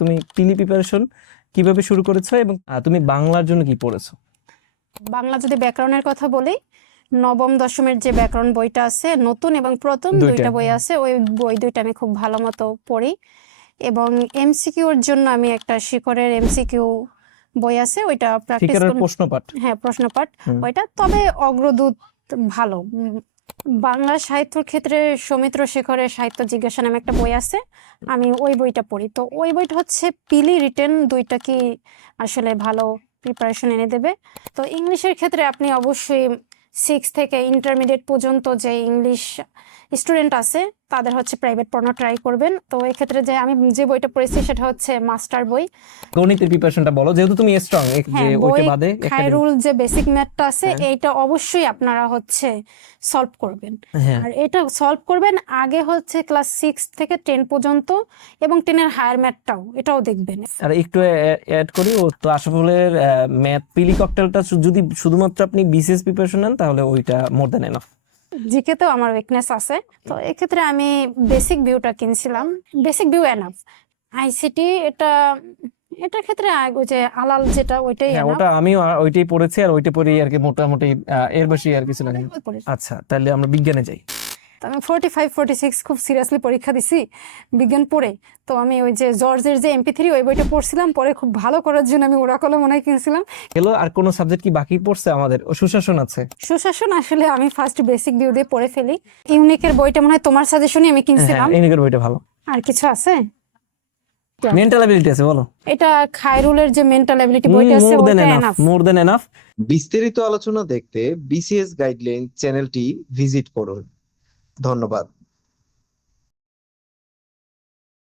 তুমি পিলি প্রিপারেশন কিভাবে শুরু করেছো এবং তুমি বাংলার জন্য কি পড়েছো? বাংলা যদি ব্যাকরণের কথা বলি, নবম দশমের যে ব্যাকরণ বইটা আছে, নতুন এবং প্রথম দুইটা বই আছে, ওই বই দুইটা আমি খুব ভালো মতো পড়ি। এবং এমসিকিউর জন্য আমি একটা শিকড়ের এমসিকিউ বই আছে, ওইটা প্র্যাকটিস শিকারের করি। প্রশ্নপাঠ। হ্যাঁ, প্রশ্নপাঠ ওইটা। তবে অগ্রদূত ভালো। বাংলা সাহিত্যর ক্ষেত্রে সৌমিত্র শেখরের সাহিত্য জিজ্ঞাসা নামে একটা বই আছে, আমি ওই বইটা পড়ি। তো ওই বইটা হচ্ছে পিলি রিটেন দুইটা কি আসলে ভালো প্রিপারেশন এনে দেবে। তো ইংলিশের ক্ষেত্রে আপনি অবশ্যই 6 থেকে ইন্টারমিডিয়েট পর্যন্ত যে ইংলিশ স্টুডেন্ট আছে তাদের হচ্ছে প্রাইভেট পড়ানো ট্রাই করবেন। তো এই ক্ষেত্রে যে আমি যে বইটা পড়েছি সেটা হচ্ছে মাস্টার বই। গণিতের প্রিপারেশনটা বলো, যেহেতু তুমি স্ট্রং, যে হ্যাঁ, ওইটা বই বাদে খায়রুল যে বেসিক ম্যাথটা আছে হ্যাঁ। এইটা অবশ্যই আপনারা হচ্ছে সলভ করবেন। হ্যাঁ, আর এটা সলভ করবেন আগে হচ্ছে ক্লাস 6 থেকে 10 পর্যন্ত, এবং 10 এর হায়ার ম্যাথটাও এটাও দেখবেন। আর একটু অ্যাড করি, ও তো আশরাফুলের ম্যাথ পিলি ককটেলটা যদি শুধুমাত্র আপনি বিসিএস প্রিপারেশন নেন তাহলে ওইটা মোর দ্যান এনাফ। জিকে তো আমার উইকনেস আছে, তো এক্ষেত্রে আমি বেসিক ভিউটা কিনছিলাম। Basic view enough. আইসিটি এটার ক্ষেত্রে ওই যে আলাল যেটা ওইটাই হ্যাঁ, এনাফ। ওটা আমিও ওইটাই পড়েছি, আর ওইটা পড়েই আর কি মোটামুটি এর বেশি আর কিছু লাগে না। আচ্ছা, তাহলে আমরা বিজ্ঞানে যাই। তো আমি 45-46 খুব সিরিয়াসলি পরীক্ষা দিছি বিজ্ঞান পড়ে। তো আমি ওই যে জর্জের যে MP3 ওই বইটা পড়ছিলাম, পরে খুব ভালো করার জন্য আমি ওরাকলম মনে হয় কিনছিলাম। এলো আর কোন সাবজেক্ট কি বাকি পড়ছে আমাদের? ও সুশাসন আছে। সুশাসন আসলে আমি ফার্স্ট বেসিক ভিউ দিয়ে পড়ে ফেলি। ইউনিকের বইটা মনে হয় তোমার সাজেশনই আমি কিনছিলাম। হ্যাঁ, ইউনিকের বইটা ভালো। আর কিছু আছে? মেন্টাল অ্যাবিলিটি আছে, বলো। এটা খায়রুলের যে মেন্টাল অ্যাবিলিটি বইটা আছে মোর দ্যান ওটা enough, enough. More than enough. বিস্তারিত আলোচনা দেখতে বিসিএস গাইডলাইন চ্যানেলটি ভিজিট করুন। ধন্যবাদ।